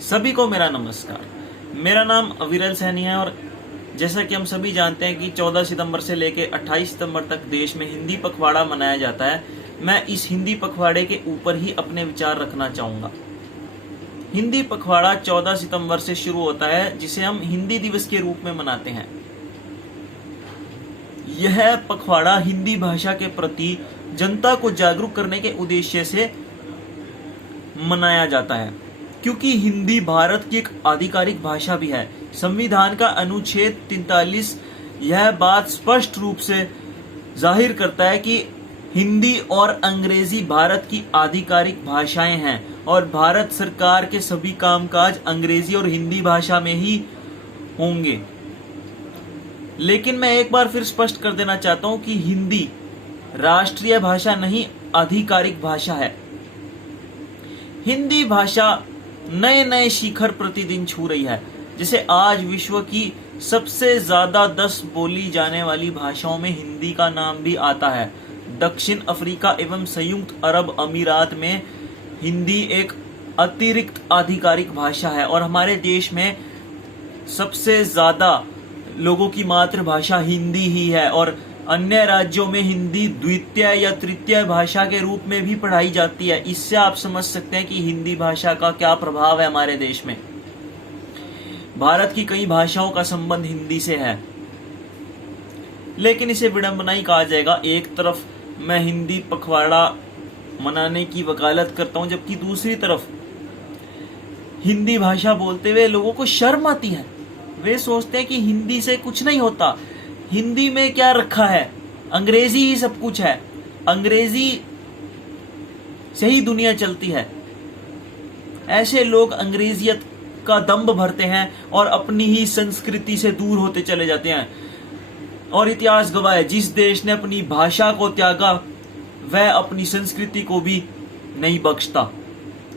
सभी को मेरा नमस्कार। मेरा नाम अविरल सैनी है और जैसा कि हम सभी जानते हैं कि 14 सितंबर से लेकर 28 सितंबर तक देश में हिंदी पखवाड़ा मनाया जाता है। मैं इस हिंदी पखवाड़े के ऊपर ही अपने विचार रखना चाहूंगा। हिंदी पखवाड़ा 14 सितंबर से शुरू होता है, जिसे हम हिंदी दिवस के रूप में मनाते हैं। यह पखवाड़ा हिंदी भाषा के प्रति जनता को जागरूक करने के उद्देश्य से मनाया जाता है, क्योंकि हिंदी भारत की एक आधिकारिक भाषा भी है। संविधान का अनुच्छेद 43 यह बात स्पष्ट रूप से जाहिर करता है कि हिंदी और अंग्रेजी भारत की आधिकारिक भाषाएं हैं और भारत सरकार के सभी कामकाज अंग्रेजी और हिंदी भाषा में ही होंगे। लेकिन मैं एक बार फिर स्पष्ट कर देना चाहता हूं कि हिंदी राष्ट्रीय भाषा नहीं, आधिकारिक भाषा है। हिंदी भाषा नए नए शिखर प्रतिदिन छू रही है। जैसे आज विश्व की सबसे ज्यादा 10 बोली जाने वाली भाषाओं में हिंदी का नाम भी आता है। दक्षिण अफ्रीका एवं संयुक्त अरब अमीरात में हिंदी एक अतिरिक्त आधिकारिक भाषा है और हमारे देश में सबसे ज्यादा लोगों की मातृभाषा हिंदी ही है और अन्य राज्यों में हिंदी द्वितीय या तृतीय भाषा के रूप में भी पढ़ाई जाती है। इससे आप समझ सकते हैं कि हिंदी भाषा का क्या प्रभाव है हमारे देश में। भारत की कई भाषाओं का संबंध हिंदी से है, लेकिन इसे विडंबना ही कहा जाएगा। एक तरफ मैं हिंदी पखवाड़ा मनाने की वकालत करता हूं, जबकि दूसरी तरफ हिंदी भाषा बोलते हुए लोगों को शर्म आती है। वे सोचते हैं कि हिंदी से कुछ नहीं होता, हिंदी में क्या रखा है, अंग्रेजी ही सब कुछ है, अंग्रेजी से ही दुनिया चलती है। ऐसे लोग अंग्रेजियत का दंभ भरते हैं और अपनी ही संस्कृति से दूर होते चले जाते हैं। और इतिहास गवाह है, जिस देश ने अपनी भाषा को त्यागा वह अपनी संस्कृति को भी नहीं बख्शता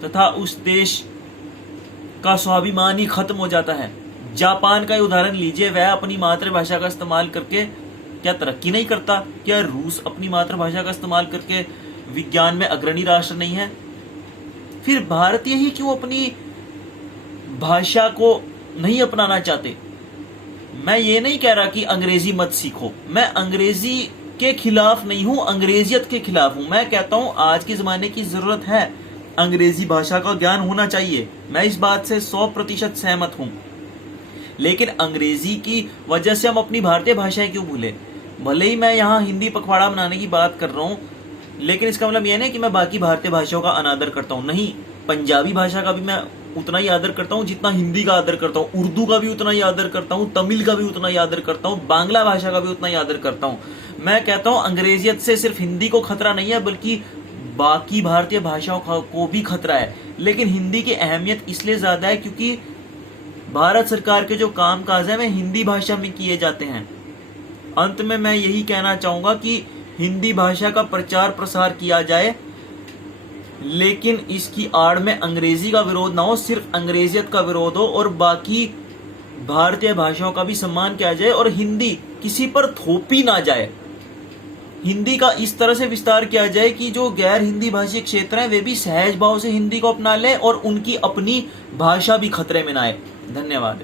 तथा उस देश का स्वाभिमान ही खत्म हो जाता है। जापान का उदाहरण लीजिए, वह अपनी मातृभाषा का इस्तेमाल करके क्या तरक्की नहीं करता? क्या रूस अपनी मातृभाषा का इस्तेमाल करके विज्ञान में अग्रणी राष्ट्र नहीं है? फिर भारतीय ही क्यों अपनी भाषा को नहीं अपनाना चाहते? मैं ये नहीं कह रहा कि अंग्रेजी मत सीखो, मैं अंग्रेजी के खिलाफ नहीं हूं, अंग्रेजियत के खिलाफ हूं। मैं कहता हूं आज के जमाने की जरूरत है, अंग्रेजी भाषा का ज्ञान होना चाहिए। मैं इस बात से 100% सहमत हूं, लेकिन अंग्रेजी की वजह से हम अपनी भारतीय भाषाएं क्यों भूले? भले ही मैं यहाँ हिंदी पखवाड़ा मनाने की बात कर रहा हूँ, लेकिन इसका मतलब यह नहीं कि मैं बाकी भारतीय भाषाओं का अनादर करता हूँ। नहीं, पंजाबी भाषा का भी मैं उतना ही आदर करता हूँ जितना हिंदी का आदर करता हूँ, उर्दू का भी उतना ही आदर करता हूँ, तमिल का भी उतना ही आदर करता हूँ, बांग्ला भाषा का भी उतना ही आदर करता हूँ। मैं कहता हूँ अंग्रेजियत से सिर्फ हिंदी को खतरा नहीं है, बल्कि बाकी भारतीय भाषाओं को भी खतरा है। लेकिन हिंदी की अहमियत इसलिए ज्यादा है क्योंकि भारत सरकार के जो काम काज है वे हिंदी भाषा में किए जाते हैं। अंत में मैं यही कहना चाहूंगा कि हिंदी भाषा का प्रचार प्रसार किया जाए, लेकिन इसकी आड़ में अंग्रेजी का विरोध ना हो, सिर्फ अंग्रेजियत का विरोध हो और बाकी भारतीय भाषाओं का भी सम्मान किया जाए और हिंदी किसी पर थोपी ना जाए। हिंदी का इस तरह से विस्तार किया जाए कि जो गैर हिंदी भाषी क्षेत्र हैं वे भी सहज भाव से हिंदी को अपना लें और उनकी अपनी भाषा भी खतरे में ना आए। धन्यवाद।